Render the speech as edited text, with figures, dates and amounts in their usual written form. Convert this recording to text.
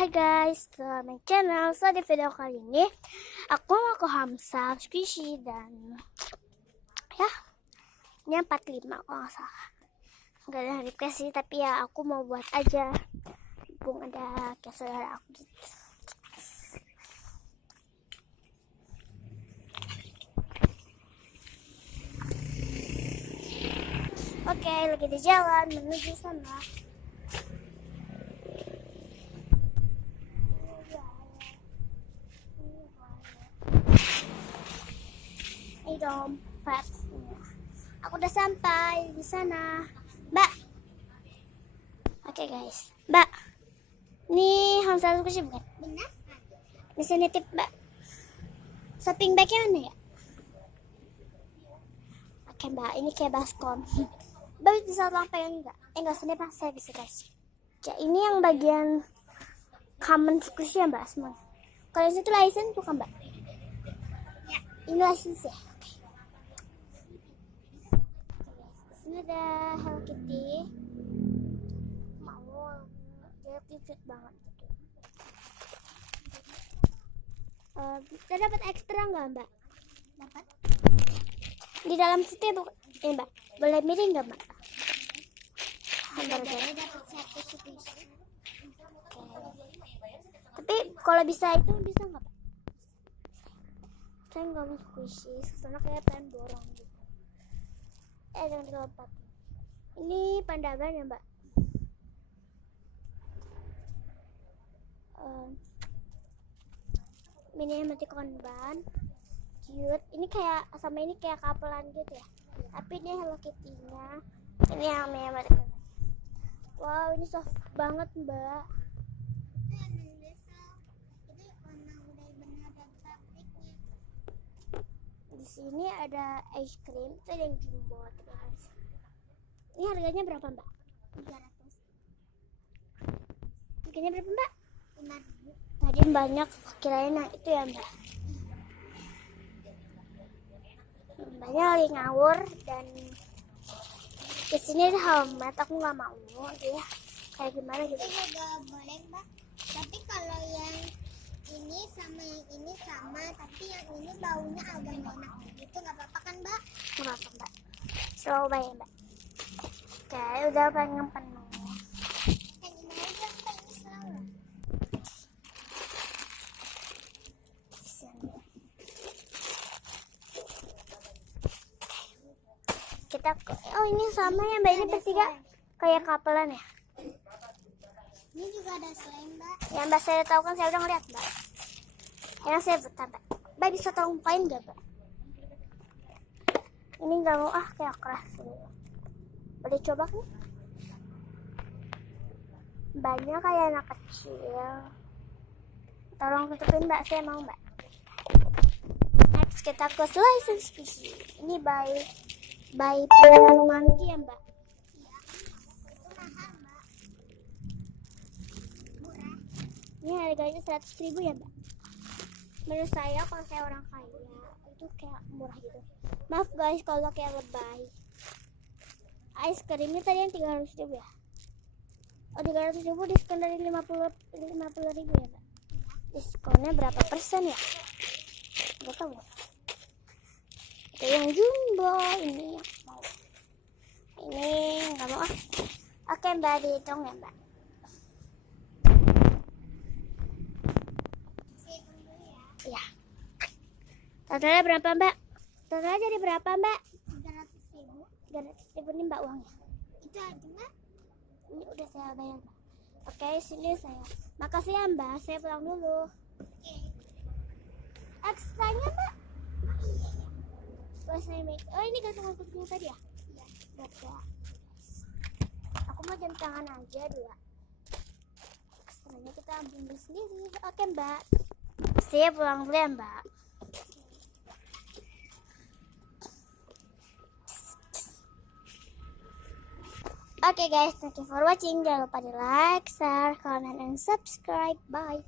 Hai guys, selamat my channel. So di video kali ini aku mau ke Hamsa Squishy dan ya ini 45 kalau nggak salah. Nggak ada request sih, tapi ya aku mau buat aja. Mumpung ada kayak saudara aku gitu. Oke, lagi di jalan menuju sana. Ini dompet. Aku udah sampai di sana, Mbak. Oke guys, Mbak. Ini Hamsa Squishy bukan? Benar? Bisa nitip Mbak. Shopping bagnya mana ya? Oke Mbak, ini kayak baskom. Mbak bisa tolong pegang enggak? Enggak, sini pas saya bisa guys. Ya, ini yang bagian common Squishy ya Mbak semua. Kalau itu license bukan Mbak? Ya. Ini license ya? Oke. Ini ada Hello Kitty. Mau dia cute banget gitu. Kita dapat ekstra nggak Mbak? Dapat? Di dalam situ ya Mbak? Boleh miring nggak Mbak? Boleh dapat satu Squishy. Tapi kalau bisa itu bisa nggak Pak? Saya nggak mau Squishy, karena kayak pengen borong gitu. Jangan dilompat. Ini pandangan ya Mbak? Mini emoticon ban cute. Ini kayak sama ini kayak kapelan gitu ya. Tapi ini Hello Kitty-nya. Ini yang mini emoticon. Wow, ini soft banget Mbak. Itu yang desa. Itu warna udah benar dan pabriknya. Di sini ada es krim, itu ada yang jumbo guys. Ini harganya berapa Mbak? 300. Harganya berapa Mbak? 5.000. Tadi banyak kirain yang itu ya Mbak. Mbaknya lagi ngawur dan di sini ada helmet, aku nggak mau dia kayak gimana gitu. Itu juga boleh Mbak. Tapi kalau yang ini sama yang ini sama, tapi yang ini baunya agak nggak enak gitu, nggak apa-apa kan Mbak? Nggak apa Mbak, slow by ya Mbak. Oke, udah pengen penuh. Yang ini aja Mbak, ini selalu. Kita ini sama ya Mbak, ini bertiga kayak kapelan ya. Ini juga ada slime Mbak. Yang Mbak saya tahu kan, saya udah ngeliat Mbak. Yang saya bentar Mbak. Mbak bisa tolong pain gak Mbak? Ini nggak mau kayak keras gitu. Boleh coba kan? Mbaknya kayak anak kecil. Tolong tutupin Mbak, saya mau Mbak. Next kita ke license Squishy. Ini by Pengenalan Monkey ya Mbak. Iya. Itu mahal Mbak. Murah. Ini harganya 100.000 ya Mbak. Menurut saya kalau saya orang kaya itu kayak murah gitu. Maaf guys kalau kayak lebay. Es krimnya tadi yang 300.000 ya. Oh 300.000 diskon dari 50.000 ya Mbak. Diskonnya berapa persen ya? Gak tahu. Itu yang jumbo, ini yang mau. Ini nggak mau Oke Mbak, dihitung ya Mbak. Saya hitung dulu ya. Iya. Totalnya berapa Mbak? Totalnya jadi berapa Mbak? 300.000. 300.000 nih Mbak uangnya. Itu aja Mbak. Ini udah saya bayar Mbak. Oke, sini saya. Makasih ya Mbak, saya pulang dulu. Oke. Ekstranya Mbak? Iya. Boleh saya make. Oh ini gantungan kuncinya tadi ya? Iya. Baca. Aku mau jam tangan aja 2. Ekstranya kita ambil sendiri. Oke Mbak. Saya pulang dulu ya Mbak. Oke guys, thank you for watching. Jangan lupa di like, share, comment, and subscribe. Bye.